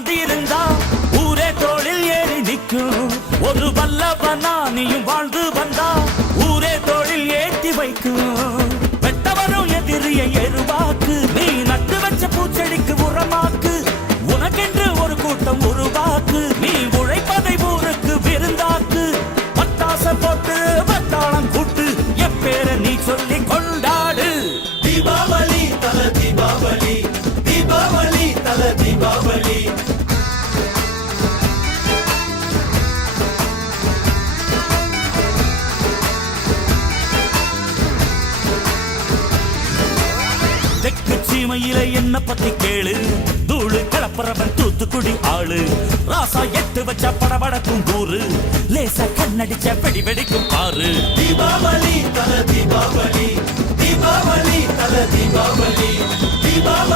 வாழ்ந்திருந்தா ஊரே தோளில் ஏறி நிற்கும். ஒரு வல்லவனா நீயும் வாழ்ந்து வந்தா ஊரே தோளில் ஏற்றி வைக்கும். வெட்டவரும் எதிரியை எருவாக்கு, நீ நட்டு வச்ச பூச்செடிக்கு உரமாக்கு. உனக்கென்று ஒரு கூட்டம் உருவாக்கு, நீ உழைப்பதை ஊருக்கு விருந்தாக்கு. பட்டாச போட்டு பட்டாளம் கூட்டு, எப்பேர நீ சொல்லி கொண்டாடு. தீபாவளி தல தீபாவளி, தீபாவளி தல தீபாவளி. தெற்கு சீமையில என்ன பத்தி கேளு, தூளு கலப்புறவன் தூத்துக்குடி ஆளு. ராசா எட்டு வச்ச படபடக்கும் கூறு, லேசா கண்ணடிச்ச வெடி வெடிக்கும் பாரு. தீபாவளி தல தீபாவளி, தீபாவளி தல தீபாவளி, தீபாவளி.